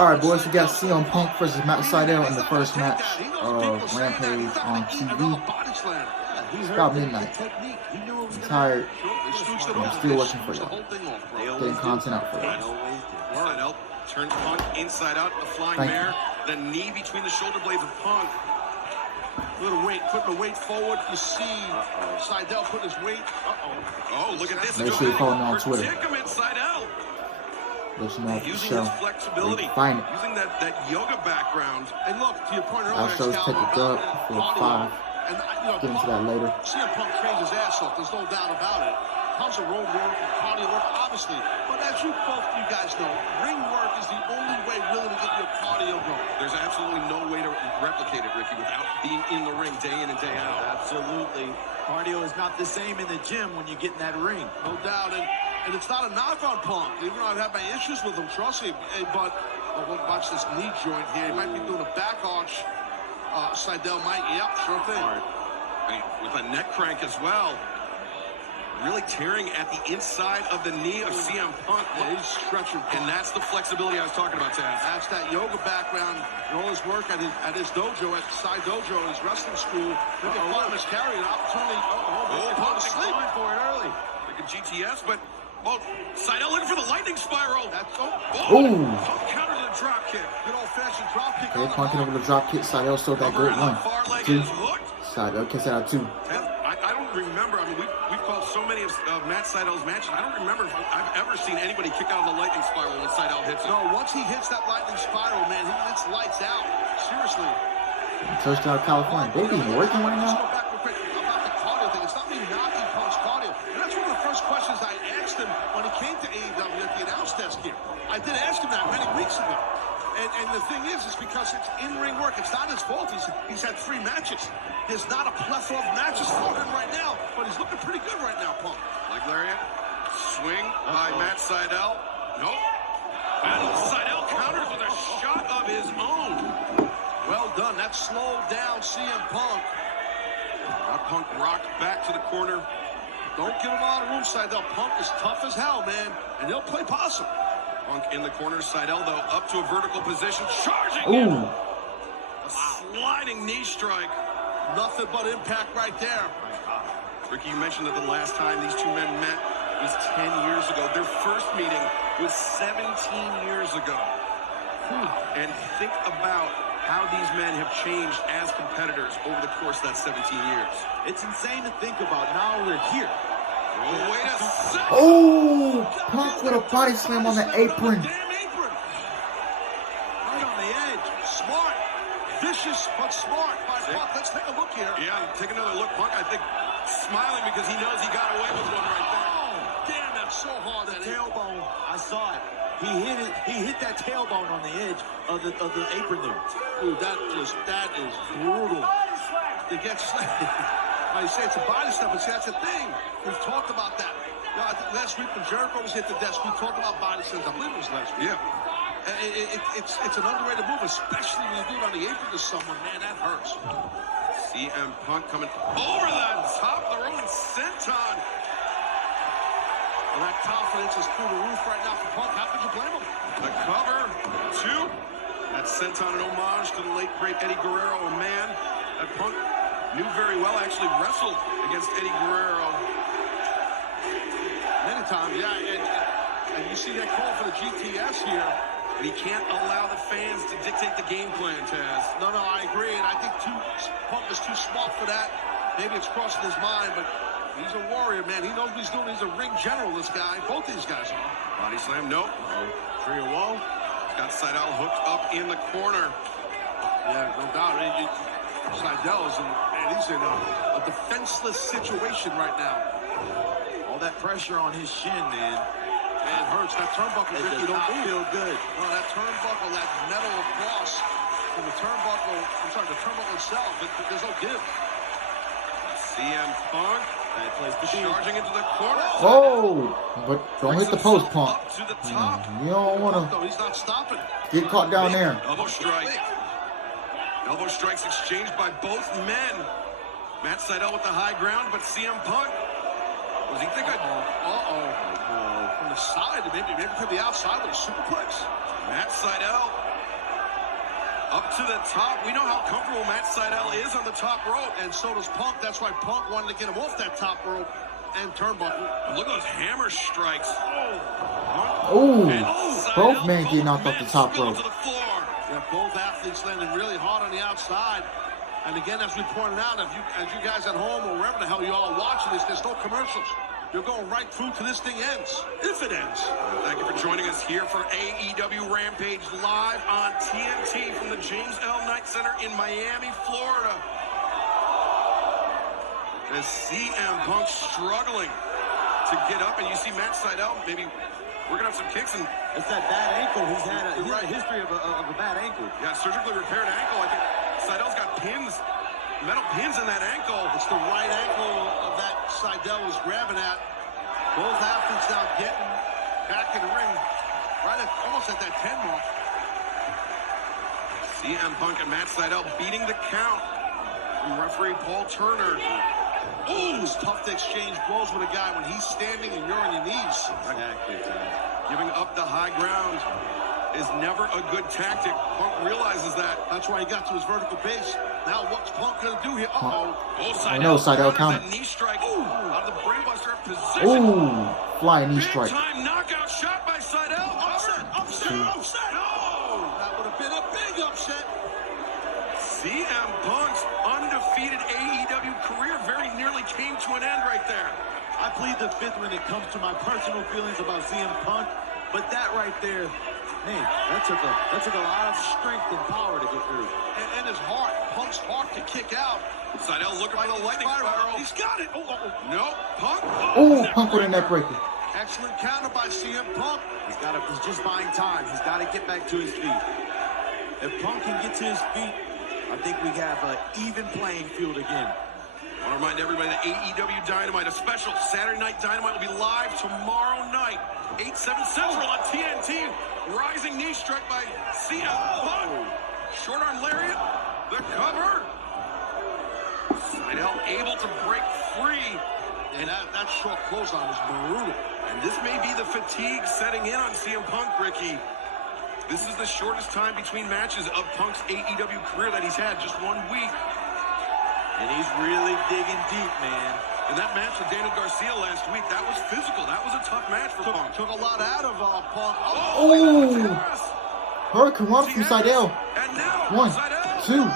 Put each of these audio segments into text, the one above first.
Alright, boys, we got CM Punk versus Matt Sydal in the first match of Rampage on TV. It's about midnight. I'm tired. I'm still working for y'all. Getting content out for y'all. Sydal turns Punk inside out, the flying mare, the knee between the shoulder blades of Punk. Little weight, putting the weight forward. You see Sydal putting his weight. Oh, look at this. Make sure you follow me on Twitter. Sydal. Let you know if the Using show. his flexibility, Find it. using that yoga background. And look, to your point earlier, Our show's take a dub for 5. Get into that later. CM Punk trains his ass off. There's no doubt about it. Tons of road work and cardio work, obviously. But as you guys know, ring work is the only way really to get your cardio going. There's absolutely no way to replicate it, Ricky, without being in the ring day in and day out. Absolutely. Cardio is not the same in the gym when you get in that ring. No doubt. And it's not a knock on Punk. Even though I've had my issues with him, trust me. But watch this knee joint here. He might be doing a back arch. Sydal might. Yep, sure thing. With a neck crank as well. Really tearing at the inside of the knee of CM Punk. Yeah, he's stretching. And that's the flexibility I was talking about, Taz. That's that yoga background and all his work at his dojo, at Side Dojo, his wrestling school. Look at Punk is carrying an opportunity. Punk sleep for it early. Like a GTS, but Sydal looking for the lightning spiral. That's Punk counter to the drop kick. Good old-fashioned drop kick. Okay, Punk over the drop kick. Sydal still that great one. 2. Sydal kicks it out 2. I don't remember. I mean, we've called so many of Matt Sydal's matches. I don't remember if I've ever seen anybody kick out of the lightning spiral when Sydal hits it. No, once he hits that lightning spiral, man, it's lights out. Seriously. Touchdown, California. They be working right now. Let's go back real quick about the cardio thing. It's not me knocking Punk's cardio. And that's one of the first questions I asked him when he came to AEW at the announce desk here. I did ask him that many weeks ago. And the thing is because it's in-ring work. It's not his fault. He's had 3 matches. There's not a plethora of matches for him right now, but he's looking pretty good right now, Punk. Like lariat. Swing by Matt Sydal. Nope. And Sydal counters with a shot of his own. Well done. That slowed down CM Punk. That Punk rocked back to the corner. Don't give him a lot of room, Sydal. Punk is tough as hell, man, and he'll play possum. Punk in the corner. Sydal, though, up to a vertical position. Charging in. A sliding knee strike. Nothing but impact right there. Ricky, you mentioned that the last time these two men met was 10 years ago. Their first meeting was 17 years ago. And think about how these men have changed as competitors over the course of that 17 years. It's insane to think about. Now we're here. Oh, wait a second. Oh, Punk with a body slam on the apron. Damn apron. Right on the edge. Smart. Vicious, but smart by Punk. Let's take a look here. Yeah, take another look. Punk, I think, smiling because he knows he got away with one right there. Oh, damn, that's so hard. That tailbone. I saw it. He hit it. He hit that tailbone on the edge of the apron there. Dude, that is brutal. It gets. I say it's a body step, but see, that's the thing. We've talked about that. You know, I think last week when Jericho was hit the desk, we talked about body steps. I believe it was last week. Yeah. It's an underrated move, especially when you do it on the apron to someone. Man, that hurts. CM Punk coming over the top of the Roman senton. Well, that confidence is through the roof right now for Punk. How could you blame him? The cover, 2. That senton an homage to the late, great Eddie Guerrero, a man that Punk knew very well. Actually wrestled against Eddie Guerrero many times, yeah. And you see that call for the GTS here. And he can't allow the fans to dictate the game plan, Taz. No, I agree. And I think Punk is too smart for that. Maybe it's crossing his mind, but he's a warrior, man. He knows what he's doing. He's a ring general, this guy. Both these guys are. Body slam, nope. Tree of woe. He's got Sydal hooked up in the corner. Yeah, no doubt. Sydal is he's in a defenseless situation right now. All that pressure on his shin, man. It hurts. That turnbuckle, it does not feel good. No, that turnbuckle, that metal across from the turnbuckle, the turnbuckle itself, there's no give. CM Punk charging into the corner. Oh, but don't hit the post, Punk. Up to the top. You don't want to. No, he's not stopping. Get caught down there. Elbow strike. Elbow strikes exchanged by both men. Matt Sydal with the high ground, but CM Punk. Was he thinking? From the side, maybe to the outside with a superplex. Matt Sydal Up to the top. We know how comfortable Matt Sydal is on the top rope. And so does Punk. That's why Punk wanted to get him off that top rope and turnbuckle. And look at those hammer strikes. Oh, both men getting knocked off the top rope. Yeah, both athletes landing really hard on the outside. And again, as we pointed out, as you guys at home or wherever the hell you all are watching this, there's no commercials. You're going right through till this thing ends, if it ends. Thank you for joining us here for AEW Rampage live on TNT from the James L. Knight Center in Miami, Florida. As CM Punk struggling to get up, and you see Matt Sydal, maybe working on some kicks. And it's that bad ankle. He's had a history of a bad ankle. Yeah, surgically repaired ankle. I think Sydal's got pins, metal pins in that ankle. It's the right ankle of that Sydal was grabbing at. Both athletes now getting back in the ring, right at almost at that 10 mark. CM Punk and Matt Sydal beating the count from referee Paul Turner. Ooh, it's tough to exchange blows with a guy when he's standing and you're on your knees. Exactly. Giving up the high ground is never a good tactic. Punk realizes that. That's why he got to his vertical base. Now what's Punk going to do here? Oh no, Sydal counted. Knee strike. Out of the brainbuster position. Ooh, flying knee strike. Big time knockout shot by Sydal. Upset. No! That would have been a big upset. CM Punk's undefeated AEW career very nearly came to an end right there. I plead the fifth when it comes to my personal feelings about CM Punk, but that right there, man, that took a lot of strength and power to get through. And his heart, Punk's heart to kick out. Sydal looking for the lightning spiral. He's got it. No, Punk. Oh, Punk with a neck breaker. Excellent counter by CM Punk. He's just buying time. He's got to get back to his feet. If Punk can get to his feet, I think we have an even playing field again. I want to remind everybody that AEW Dynamite, a special Saturday Night Dynamite, will be live tomorrow night, 8/7 Central on TNT. Rising knee strike by CM Punk. Short arm lariat. The cover. Sydal able to break free. And that short clothesline was brutal. And this may be the fatigue setting in on CM Punk, Ricky. This is the shortest time between matches of Punk's AEW career that he's had, just 1 week. And he's really digging deep, man. And that match with Daniel Garcia last week, that was physical. That was a tough match for Punk. Took a lot out of Punk. Oh! Hurricane Run from Sydal. And now, 1, Sydal, 2.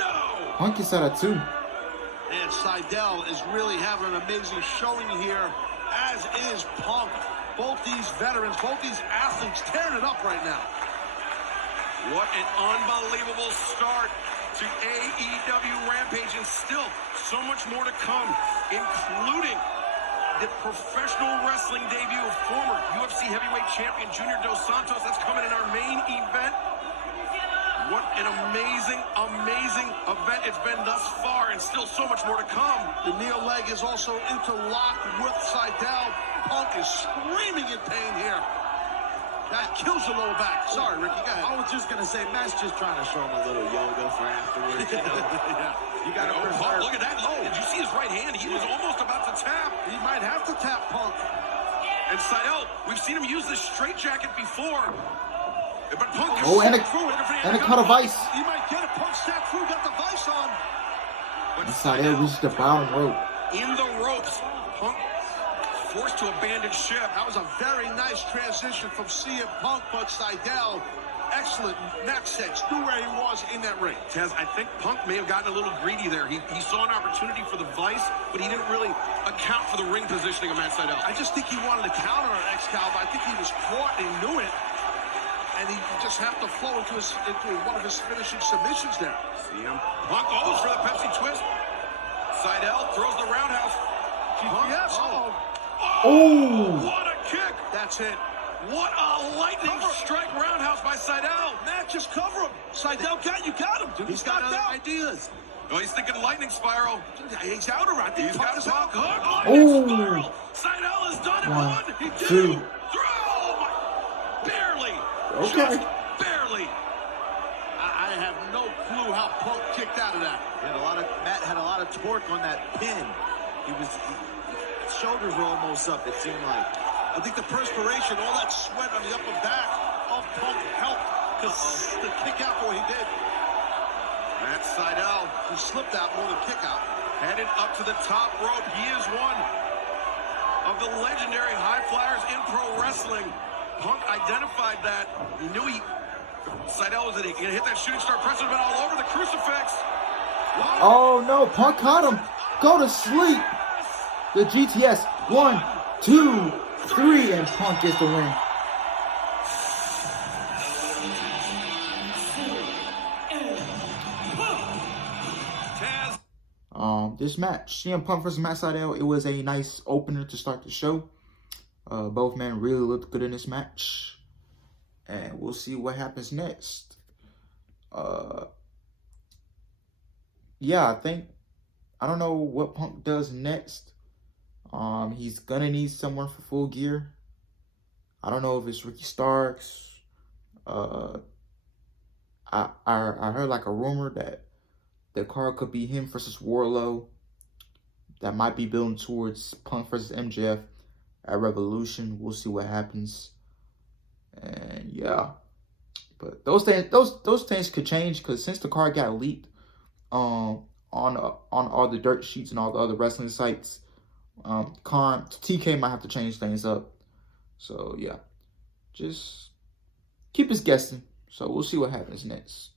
no. Punk is at a 2. And Sydal is really having an amazing showing here, as is Punk. Both these veterans, both these athletes tearing it up right now. What an unbelievable start to AEW Rampage, and still so much more to come, including the professional wrestling debut of former UFC heavyweight champion Junior Dos Santos. That's coming in our main event. What an amazing, amazing event it's been thus far, and still so much more to come. The near leg is also interlocked with Sydal. Punk is screaming in pain here. That kills the lower back. Sorry, Ricky, go ahead. I was just going to say, Matt's just trying to show him a little yoga for afterwards, you know. Yeah. You got to Punk, look at that. Oh, did you see his right hand? He was almost about to tap. He might have to tap Punk. And Sydal, we've seen him use this straitjacket before. But Punk and a cut of ice. He might get it. Punk sat through, got the vice on. But Sydal reached the bottom rope. In the ropes, Punk forced to abandon ship. That was a very nice transition from CM Punk, but Sydal, excellent neck sense, knew where he was in that ring. Taz, I think Punk may have gotten a little greedy there. He saw an opportunity for the vice, but he didn't really account for the ring positioning of Matt Sydal. I just think he wanted to counter Excalibur. I think he was caught and he knew it. And he just happened to flow into one of his finishing submissions there. CM Punk goes for the Pepsi twist. Sydal throws the roundhouse. Yes. Oh! What a kick! That's it. What a lightning strike roundhouse by Sydal. Matt, just cover him. Sydal got him, dude. He's got other ideas. Oh, he's thinking lightning spiral. He's out around. He's got his hook. Oh! Spiral. Sydal has done it. 1, He did 2. it. Throw! Barely. Okay. Just barely. I have no clue how Punk kicked out of that. Matt had a lot of torque on that pin. His shoulders were almost up, it seemed like. I think the perspiration, all that sweat on the upper back of Punk helped The kick out, boy, he did. Matt Sydal, He slipped out more than kick out. headed up to the top rope. He is one of the legendary high flyers in pro wrestling. Punk identified that. He knew Sydal was going to hit that shooting star press. Been all over the crucifix. Oh no, Punk caught him. Go to sleep. The GTS. 1, 2, 3, and Punk gets the win. This match, CM Punk versus Matt Sydal, it was a nice opener to start the show. Both men really looked good in this match. And we'll see what happens next. Yeah, I don't know what Punk does next. He's gonna need someone for Full Gear. I don't know if it's Ricky Starks. I heard like a rumor that the card could be him versus Warlow. That might be building towards Punk versus MJF at Revolution. We'll see what happens. And yeah, but those things could change because since the card got leaked on all the dirt sheets and all the other wrestling sites, TK might have to change things up. So yeah, just keep us guessing. So we'll see what happens next.